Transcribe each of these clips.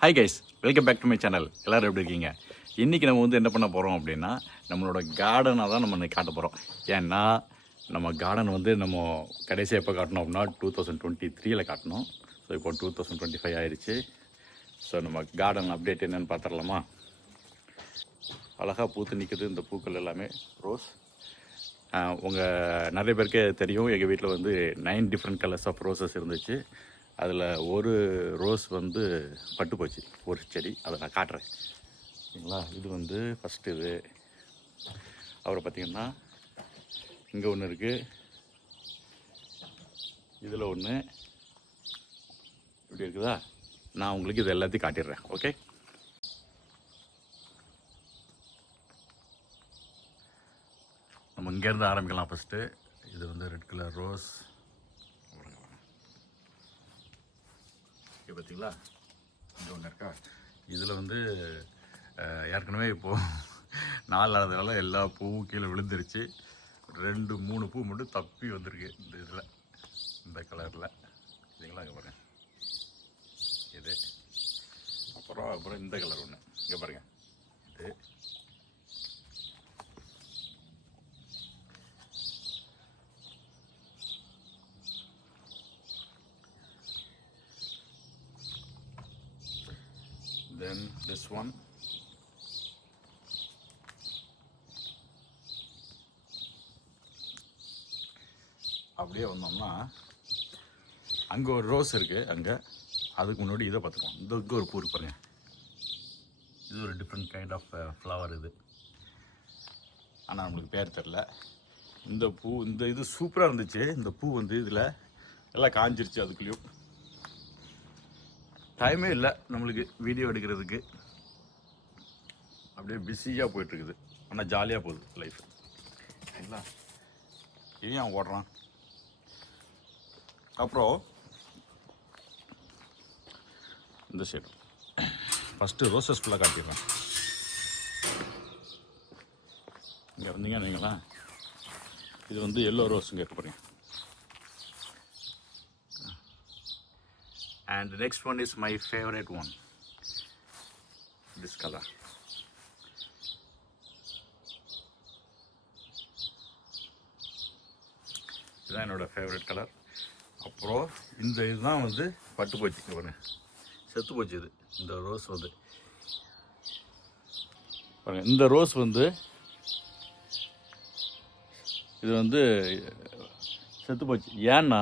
Hi guys, welcome back to my channel. எல்லோரும் எப்படி இருக்கீங்க? இன்றைக்கி நம்ம வந்து என்ன பண்ண போகிறோம் அப்படின்னா, நம்மளோட கார்டனை தான் நம்ம இன்னைக்கு காட்ட போகிறோம். ஏன்னா நம்ம கார்டன் வந்து நம்ம கடைசியாக எப்போ காட்டணும் அப்படின்னா 2023 காட்டணும். ஸோ இப்போ 2025 ஆயிடுச்சு. ஸோ நம்ம கார்டன் அப்டேட் என்னென்னு பார்த்துடலாமா? அழகாக பூத்து நிற்குது இந்த பூக்கள் எல்லாமே ரோஸ். உங்கள் நிறைய பேருக்கே தெரியும், எங்கள் வீட்டில் வந்து 9 டிஃப்ரெண்ட் கலர்ஸ் ஆஃப் ரோசஸ் இருந்துச்சு. அதில் ஒரு ரோஸ் வந்து பட்டு போச்சு, ஒரு செடி. அதை நான் காட்டுறேன் சரிங்களா. இது வந்து ஃபஸ்ட்டு இது. அப்புறம் பார்த்திங்கன்னா இங்கே ஒன்று இருக்குது, இதில் ஒன்று இப்படி இருக்குதா. நான் உங்களுக்கு இது எல்லாத்தையும் காட்டிடுறேன். ஓகே, நம்ம இங்கேருந்து ஆரம்பிக்கலாம். ஃபஸ்ட்டு இது வந்து ரெட் கலர் ரோஸ். பார்த்தீங்களா, இங்கே ஒன்று இருக்கா. இதில் வந்து ஏற்கனவே இப்போது நாள் ஆனதுனால எல்லா பூவும் கீழே விழுந்துருச்சு. 2-3 பூ மட்டும் தப்பி வந்திருக்கு இந்த இதில், இந்த கலரில். சரிங்களா, இங்கே பாருங்கள் இது. அப்புறம் இந்த கலர் ஒன்று இங்கே பாருங்கள், இது. Then this one. அப்படியே வந்தோம்னா அங்கே ஒரு ரோஸ் இருக்குது. அங்கே அதுக்கு முன்னாடி இதை பார்த்துக்குவோம். இங்கே ஒரு பூ பாருங்க. இது ஒரு டிஃப்ரெண்ட் கைண்ட் ஆஃப் ஃப்ளவர் இது, ஆனால் நம்மளுக்கு பேர் தெரில. இந்த பூ, இந்த இது சூப்பராக இருந்துச்சு. இந்த பூ வந்து இதில் எல்லாம் காஞ்சிருச்சு. அதுக்குள்ளேயும் டைமே இல்லை நம்மளுக்கு வீடியோ எடுக்கிறதுக்கு. அப்படியே பிஸியாக போயிட்டுருக்குது, ஆனால் ஜாலியாக போகுது லைஃப். சரிங்களா, இவன் அவன் ஓடுறான். அப்புறம் இந்த சைடு ஃபஸ்ட்டு ரோசஸ் ஃபுல்லாக காட்டிடுறேன். இங்கே வந்தீங்க நீங்களா, இது வந்து எல்லோ ரோஸுங்க இருக்கு பாருங்க. And the next one is my favorite one, this color. இதுதான் என்னோடய ஃபேவரட் கலர். அப்புறம் இந்த இதுதான் வந்து பட்டு போச்சு பாருங்க, செத்து போச்சு. இது இந்த ரோஸ் வந்து பாருங்க. இந்த ரோஸ் வந்து இது வந்து செத்து போச்சு. ஏன்னா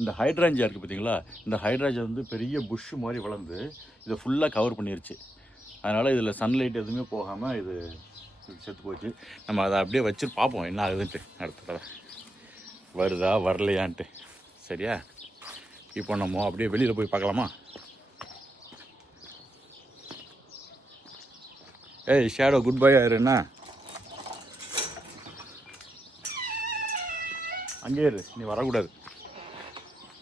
இந்த ஹைட்ராஞ்சியா இருக்குது பார்த்தீங்களா, இந்த ஹைட்ராஞ்சியா வந்து பெரிய புஷ் மாதிரி வளர்ந்து இதை ஃபுல்லாக கவர் பண்ணிருச்சு. அதனால் இதில் சன்லைட் எதுவுமே போகாமல் இது செத்து போச்சு. நம்ம அதை அப்படியே வச்சு பார்ப்போம் என்ன ஆகுதுன்ட்டு. அடுத்த வருதா வரலையான்ட்டு. சரியா, இப்போ நம்ம அப்படியே வெளியில் போய் பார்க்கலாமா? ஏய் ஷேடோ, குட் பை ஆயிருன்னா அங்கேயே இரு, நீ வரக்கூடாது.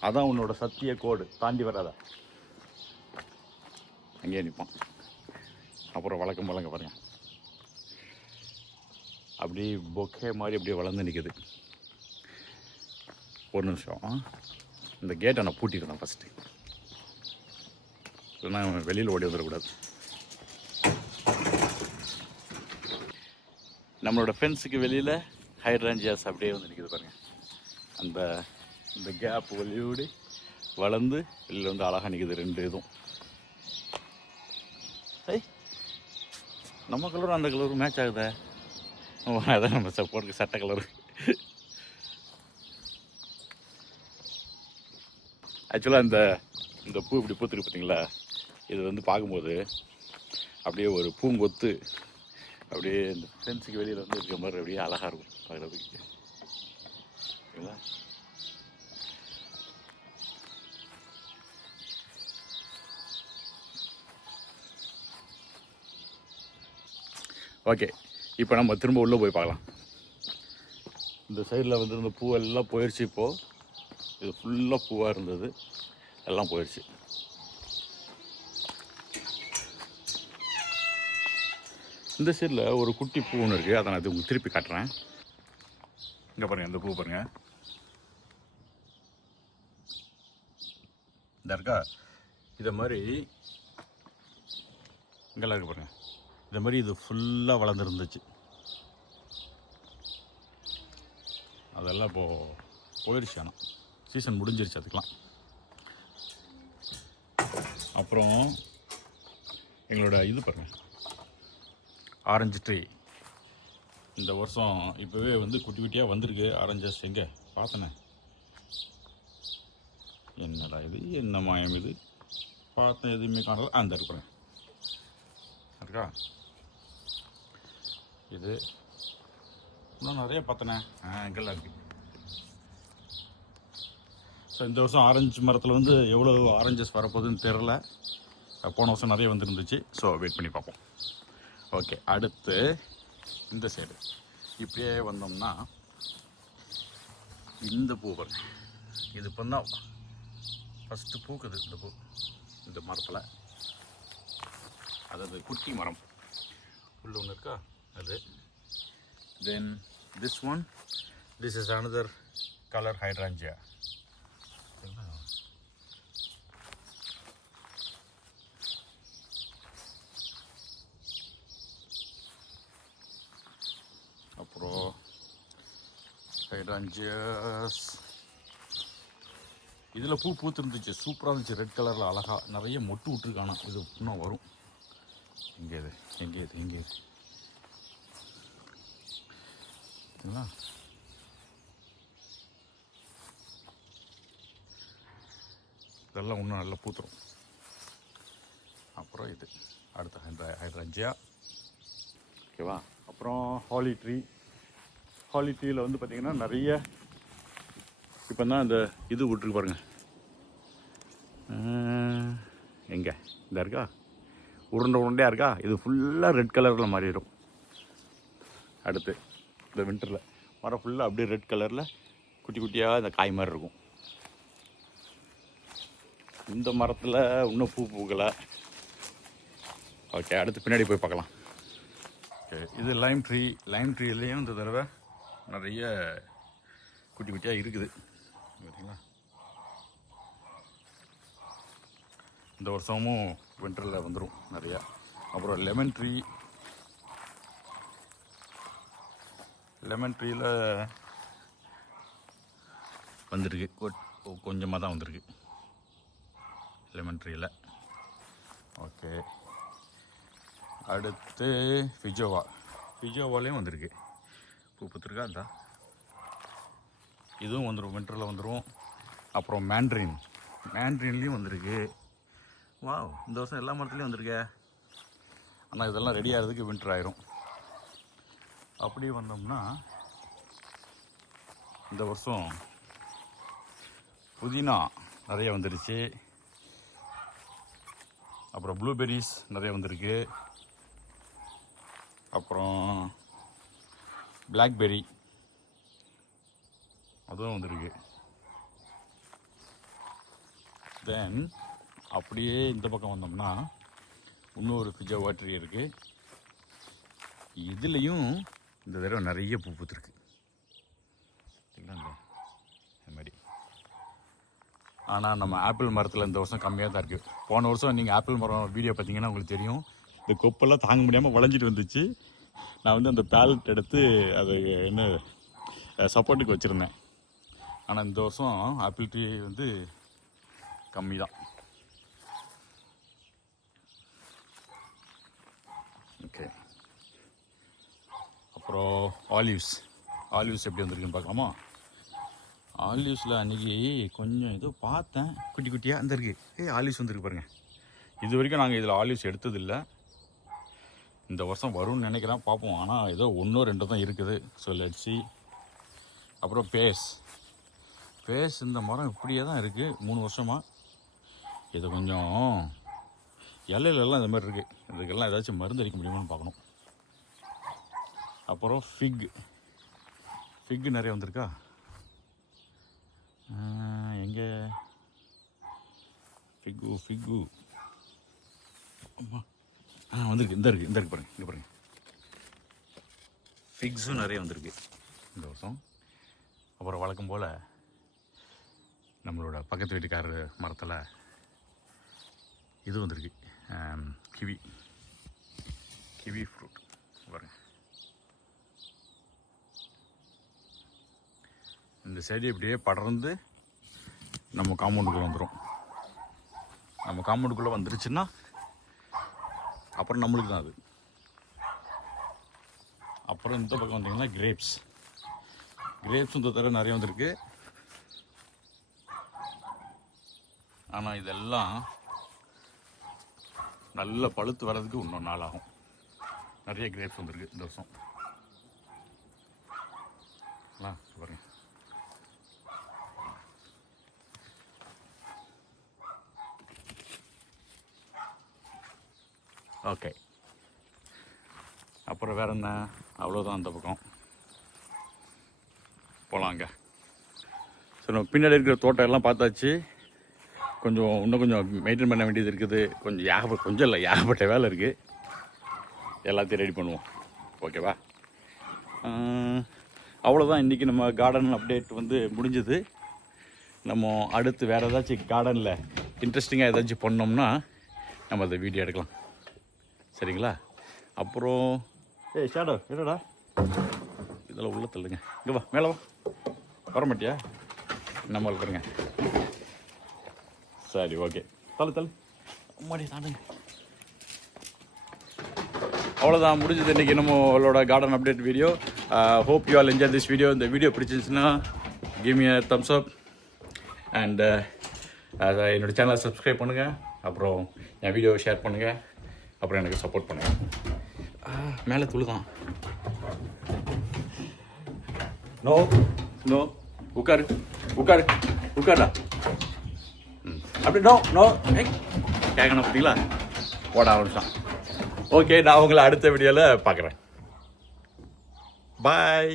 அதான் உன்னோட சத்திய கோடு, தாண்டி வராத. அங்கேயே நிற்பான். அப்புறம் வழக்கம் வழங்க பாருங்க, அப்படி பொக்கே மாதிரி அப்படியே வளர்ந்து நிற்குது. ஒரு நிமிஷம், இந்த கேட்டை நான் பூட்டிக்கிறேன் ஃபஸ்ட்டு, இல்லைன்னா வெளியில் ஓடி வந்துடக்கூடாது. நம்மளோட ஃபென்ஸுக்கு வெளியில் ஹைட்ராஞ்சியாஸ் அப்படியே வந்து நிற்குது பாருங்கள். இந்த கேப் வழியோடு வளர்ந்து வெளியில் வந்து அழகாக நிற்குது ரெண்டு இதுவும். நம்ம கலரும் அந்த கலரும் மேட்ச் ஆகுதே. அதான் நம்ம போடுற சட்டை கலரு. ஆக்சுவலாக இந்த பூ இப்படி பூத்துருக்கு பார்த்தீங்களா, இது வந்து பார்க்கும்போது அப்படியே ஒரு பூங்கொத்து அப்படியே இந்த ஃபென்ஸுக்கு வெளியில் வந்து இருக்கிற மாதிரி அப்படியே அழகாக இருக்கும் பார்க்குறதுக்கு. ஓகேங்களா, ஓகே. இப்போ நம்ம திரும்ப உள்ளே போய் பார்க்கலாம். இந்த சைடில் வந்து இந்த பூவெல்லாம் போயிடுச்சு. இப்போது இது ஃபுல்லாக பூவாக இருந்தது, எல்லாம் போயிடுச்சு. இந்த சைடில் ஒரு குட்டி பூ ஒன்று இருக்குது, அதை நான் இது உங்களுக்கு திருப்பி காட்டுறேன். இங்கே பாருங்கள், இந்த பூ பாருங்கள், இந்த இருக்கா. இதை மாதிரி இங்கெல்லாம் இருக்கு பாருங்கள். இந்த மாதிரி இது ஃபுல்லாக வளர்ந்துருந்துச்சு. அதெல்லாம் இப்போது போயிடுச்சு. ஆனால் சீசன் முடிஞ்சிருச்சு அதுக்கெலாம். அப்புறம் எங்களோட இது பாருங்கள், ஆரஞ்சு ட்ரீ. இந்த வருஷம் இப்போவே வந்து குட்டி குட்டியாக வந்திருக்கு ஆரஞ்சஸ். எங்கே பார்த்தனே, என்னடா இது, என்ன மாயம் இது, பார்த்தேன் எதுவுமே காணல. அந்த இருக்கிறேன் இருக்கா இது. இன்னும் நிறைய பார்த்தனே. இங்கெல்லாம் இருக்குது. ஸோ இந்த வருஷம் ஆரஞ்சு மரத்தில் வந்து எவ்வளோ ஆரஞ்சஸ் வரப்போகுதுன்னு தெரில. போன வருஷம் நிறைய வந்துருந்துச்சு. ஸோ வெயிட் பண்ணி பார்ப்போம். ஓகே, அடுத்து இந்த சைடு இப்படியே வந்தோம்னா இந்த பூ பாருங்க. இது இப்போ தான் ஃபஸ்ட்டு பூக்குது இந்த பூ இந்த மரத்தில். அதாவது குட்டி மரம் உள்ள ஒன்று இருக்கா அது. Then this one, this is another colour hydrangea. அப்புறம் ஹைட்ராஞ்சியாஸ் இதில் பூ பூத்துருந்துச்சு, சூப்பராக இருந்துச்சு. ரெட் கலரில் அழகாக நிறைய மொட்டு விட்டுருக்கானா. இது இன்னும் வரும். எங்கே இது, எங்கே இது, எங்கே இதுங்களா. இதெல்லாம் இன்னும் நல்லா பூத்துரும். அப்புறம் இது அடுத்த ஹைட்ராஞ்சியா. ஓகேவா. அப்புறம் ஹாலி ட்ரீ. ஹாலி ட்ரீயில் வந்து பார்த்திங்கன்னா நிறைய இப்போ தான் இந்த இது விட்ருக்கு பாருங்கள். எங்கே இந்த இருக்கா, உருண்டையாக இருக்கா. இது ஃபுல்லாக ரெட் கலரில் மாறிடும். அடுத்து இந்த வின்டரில் மரம் ஃபுல்லாக அப்படியே ரெட் கலரில் குட்டி குட்டியாக இந்த காய் மாதிரி இருக்கும். இந்த மரத்தில் இன்னும் பூ பூக்கலை. ஓகே, அடுத்து பின்னாடி போய் பார்க்கலாம். ஓகே, இது லைம் ட்ரீ. லைம் ட்ரீலேயும் இந்த தடவை நிறைய குட்டி குட்டியாக இருக்குது பார்த்தீங்களா. இந்த வருஷமும் வின்டரில் வந்துடும் நிறையா. அப்புறம் லெமன் ட்ரீ. லெமன் ட்ரீயில் வந்திருக்கு, கொஞ்சமாக தான் வந்திருக்கு லெமன் ட்ரீயில். ஓகே, அடுத்து ஃபிஜோவா. ஃபிஜோவாலேயும் வந்திருக்கு பூ பூத்துருக்கா. இருந்தா இதுவும் வந்துடும், வின்டரில் வந்துடும். அப்புறம் மேண்ட்ரின். மேண்ட்ரின்லேயும் வந்திருக்கு. வா, இந்த வருஷம் எல்லா மரத்துலேயும் வந்திருக்கே. ஆனால் இதெல்லாம் ரெடி ஆகிறதுக்கு வின்டர் ஆயிரும். அப்படியே வந்தோம்னா இந்த வருஷம் புதினா நிறைய வந்துருச்சு. அப்புறம் ப்ளூபெரிஸ் நிறைய வந்திருக்கு. அப்புறம் பிளாக்பெரி அதுவும் வந்திருக்கு. தென் அப்படியே இந்த பக்கம் வந்தோம்னா இன்னொரு ஃபிஜோவா ட்ரீ இருக்குது. இதுலேயும் இந்த தடவை நிறைய பூ பூத்துருக்கு. இல்லைங்க இந்த மாதிரி. ஆனால் நம்ம ஆப்பிள் மரத்தில் இந்த வருஷம் கம்மியாக தான் இருக்குது. போன வருஷம் நீங்கள் ஆப்பிள் மரம் வீடியோ பார்த்தீங்கன்னா உங்களுக்கு தெரியும், இந்த கொப்பெல்லாம் தாங்க முடியாமல் வளைஞ்சிட்டு வந்துச்சு. நான் வந்து அந்த பேலட் எடுத்து அது என்ன சப்போர்ட்டுக்கு வச்சுருந்தேன். ஆனால் இந்த வருஷம் ஆப்பிள் ட்ரீ வந்து கம்மி தான். ஓகே, அப்புறம் ஆலிவ்ஸ். ஆலிவ்ஸ் எப்படி வந்திருக்குன்னு பார்க்கலாமா. ஆலிவ்ஸில் அன்றைக்கி கொஞ்சம் ஏதோ பார்த்தேன் குட்டி குட்டியாக அந்த இருக்குது. ஆலிவ்ஸ் வந்துருக்கு பாருங்கள். இது வரைக்கும் நாங்கள் இதில் ஆலிவ்ஸ் எடுத்ததில்லை. இந்த வருஷம் வரும்னு நினைக்கிறேன், பார்ப்போம். ஆனால் ஏதோ 1-2 தான் இருக்குது. So let's see. அப்புறம் பேஸ் இந்த மரம் இப்படியே தான் இருக்குது 3 வருஷமாக. இது கொஞ்சம் இலையிலெல்லாம் இந்த மாதிரி இருக்குது. இதுக்கெல்லாம் ஏதாச்சும் மருந்து அடிக்க முடியுமான்னு பார்க்கணும். அப்புறம் ஃபிக் நிறைய வந்திருக்கா. எங்கே ஃபிக்கு ஆமாம் வந்திருக்கு. இந்த இருக்கு பாருங்கள், இங்கே பாருங்கள். ஃபிக்ஸும் நிறைய வந்திருக்கு இந்த வருஷம். அப்புறம் வழக்கம் போல் நம்மளோட பக்கத்து வீட்டுக்காரர் மரத்தில் இது வந்திருக்கு, கிவி. கிவி ஃப்ரூட் பாருங்க. இந்த செடி இப்படியே படர்ந்து நம்ம காம்பவுண்டுக்குள்ளே வந்துடும். நம்ம காம்பவுண்டுக்குள்ளே வந்துருச்சுன்னா அப்புறம் நம்மளுக்கு தான் அது. அப்புறம் இந்த பக்கம் வந்தீங்கன்னா கிரேப்ஸ் இந்த தடவை நிறைய வந்திருக்கு. ஆனால் இதெல்லாம் நல்ல பழுத்து வர்றதுக்கு இன்னும் நாள் ஆகும். நிறைய கிரேப்ஸ் வந்திருக்கு இந்த வருஷம். பாருங்க. ஓகே, அப்புறம் வேறு என்ன, அவ்வளோதான். அந்த பக்கம் போகலாங்க. சரி, நம்ம பின்னாடி இருக்கிற தோட்டம் எல்லாம் பார்த்தாச்சு. இன்னும் கொஞ்சம் மெயின்டைன் பண்ண வேண்டியது இருக்குது. கொஞ்சம் இல்லை, ஏகப்பட்ட வேலை இருக்குது. எல்லாத்தையும் ரெடி பண்ணுவோம். ஓகேவா? அவ்வளோதான். இன்றைக்கி நம்ம கார்டன் அப்டேட் வந்து முடிஞ்சுது. நம்ம அடுத்து வேறு ஏதாச்சும் கார்டனில் இன்ட்ரெஸ்டிங்காக ஏதாச்சும் பண்ணோம்னா நம்ம அதை வீடியோ எடுக்கலாம். சரிங்களா? அப்புறம் ஷேடோ என்னடா இதெல்லாம் உள்ள தள்ளுங்க. இங்கே வா, மேலே வா. வர மாட்டியா? நம்ம பாருங்க. சரி, ஓகே. தள்ளு அம்மாடி தாண்டுங்க. அவ்வளோதான், முடிஞ்சது இன்றைக்கி நம்மளோட garden update video. Hope you all enjoy this video. இந்த வீடியோ பிடிச்சிருந்துச்சுன்னா give me a thumbs up and என்னோடய சேனலை சப்ஸ்கிரைப் பண்ணுங்கள். அப்புறம் என் வீடியோவை ஷேர் பண்ணுங்கள். அப்புறம் எனக்கு சப்போர்ட் பண்ணுங்கள். மேலே துளுதான். நோ உட்காருடா. அப்படி நோ கேட்கணும். பார்த்தீங்களா? போட ஆரம்பிச்சான். ஓகே, நான் உங்களை அடுத்த வீடியோவில் பார்க்குறேன். பாய்.